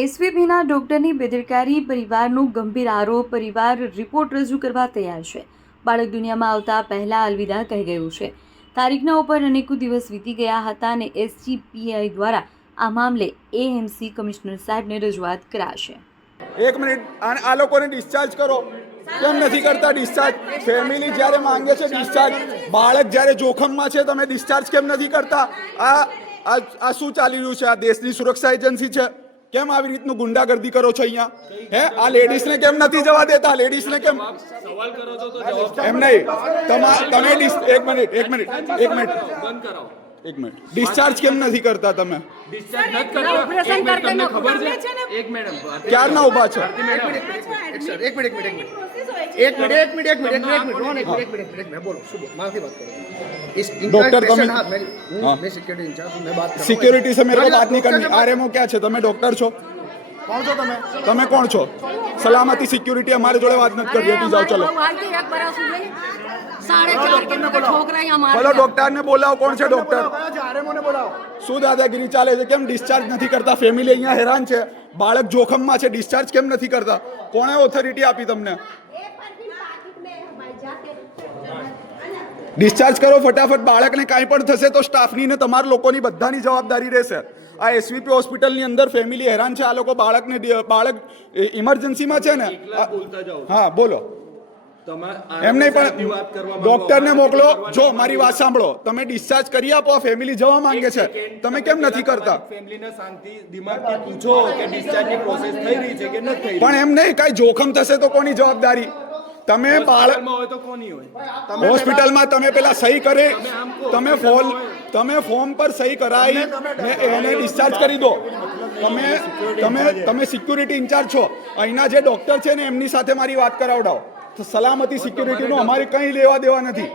એસવીપીના ડોક્ટરની બેદરકારી પરિવારનો ગંભીર આરોપ. પરિવાર રિપોર્ટ રજૂ કરવા તૈયાર છે. બાળક દુનિયામાં આવતા પહેલા અલવિદા કહી ગયું છે. તારીખના ઉપર અનેકો દિવસ વીતી ગયા હતા અને એસજીપીઆઈ દ્વારા આ મામલે એએમસી કમિશનર સાહેબને રજૂઆત કરાશે. એક મિનિટ, આ લોકોને ડિસ્ચાર્જ કરો. કેમ નથી કરતા ડિસ્ચાર્જ? ફેમિલી જ્યારે માંગે છે ડિસ્ચાર્જ, બાળક જ્યારે જોખમમાં છે, તમે ડિસ્ચાર્જ કેમ નથી કરતા? આ શું ચાલી રહ્યું છે? આ દેશની સુરક્ષા એજન્સી છે. કેમ આવી રીતનું ગુંડાગર્દી કરો છો અહીંયા? હે, આ લેડીઝને કેમ નથી જવા દેતા? લેડીઝને કેમ સવાલ કરો છો તો એમ નહીં? તમે એક મિનિટ ડિસ્ચાર્જ કેમ નથી કરતા? તમે ડિસ્ચાર્જ નથી કરતા. તમને ખબર છે? એક મેડમ ક્યારના ઊભા છો? एक मिनट बोलो सुबह माफी बात करो इस डॉक्टर मैं सिक्योरिटी इंचार्ज मैं बात कर सिक्योरिटी से मेरे को बात नहीं करनी. आरएमओ क्या છે? તમે ડોક્ટર છો? कौन છો તમે? તમે કોણ છો? સલામતી સિક્યુરિટી અમારી જોડે વાત નથી કરવી. હટી જાઓ. ચલો બોલો, ડોક્ટરને બોલાવો. કોણ છે ડોક્ટર? આરએમઓ ને બોલાવો. શું દાદાગીરી ચાલે છે? કેમ ડિસ્ચાર્જ નથી કરતા? ફેમિલી અહીંયા હેરાન છે, બાળક જોખમમાં છે, ડિસ્ચાર્જ કેમ નથી કરતા? કોણે ઓથોરિટી આપી તમને? ડિસ્ચાર્જ કરો ફટાફટ. બાળકને કાંઈ પણ થશે તો સ્ટાફની ને તમારા લોકોની બધાની જવાબદારી રહેશે. આ એસવીપી હોસ્પિટલની અંદર ફેમિલી હેરાન છે. આ લોકો બાળક ઇમરજન્સીમાં છે ને. હા બોલો. એમ નહીં, પણ ડોક્ટરને મોકલો. જો મારી વાત સાંભળો, તમે ડિસ્ચાર્જ કરી આપો. ફેમિલી જવા માંગે છે, તમે કેમ નથી કરતા? ફેમિલીને શાંતિ દિમાગથી પૂછો કે ડિસ્ચાર્જની પ્રોસેસ થઈ રહી છે કે નથી થઈ પણ એમ નહીં, કાંઈ જોખમ થશે તો કોની જવાબદારી? તમે બાળક હોય તો કોની હોય? હોસ્પિટલમાં તમે પેલા સહી કરે, તમે ફોર્મ પર સહી કરાવી ને એને ડિસ્ચાર્જ કરી દો. તમે સિક્યુરિટી ઇન્ચાર્જ છો. અહીંના જે ડોક્ટર છે ને એમની સાથે મારી વાત કરાવડાવો. સલામતી સિક્યુરિટીનું અમારે કંઈ લેવા દેવા નથી.